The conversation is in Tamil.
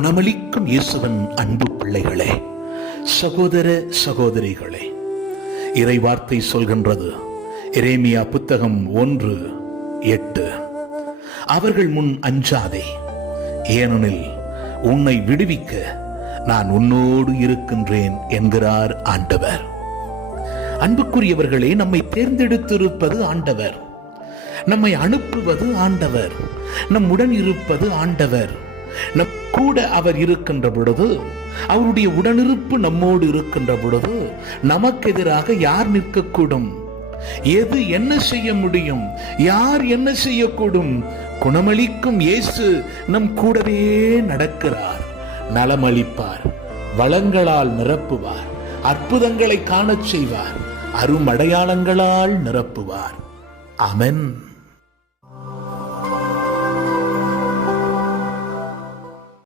குணமளிக்கும் இயேசுவின் அன்பு பிள்ளைகளே, சகோதர சகோதரிகளே, இறைவார்த்தை சொல்கின்றது. எரேமியா புத்தகம் 1:8, அவர்கள் முன் அஞ்சாதே, ஏனெனில் உன்னை விடுவிக்க நான் உன்னோடு இருக்கின்றேன் என்கிறார் ஆண்டவர். அன்புக்குரியவர்களே, நம்மை தேர்ந்தெடுத்திருப்பது ஆண்டவர், நம்மை அனுப்புவது ஆண்டவர், நம்முடன் இருப்பது ஆண்டவர். நம் கூட அவர் இருக்கின்ற பொழுது, அவருடைய உடனிருப்பு நம்மோடு இருக்கின்ற பொழுது, நமக்கு எதிராக யார் நிற்கக்கூடும்? எது என்ன செய்ய முடியும்? யார் என்ன செய்யக்கூடும்? குணமளிக்கும் இயேசு நம் கூடவே நடக்கிறார். நலமளிப்பார், வளங்களால் நிரப்புவார், அற்புதங்களை காணச் செய்வார், அருமடையாளங்களால் நிரப்புவார். ஆமென்.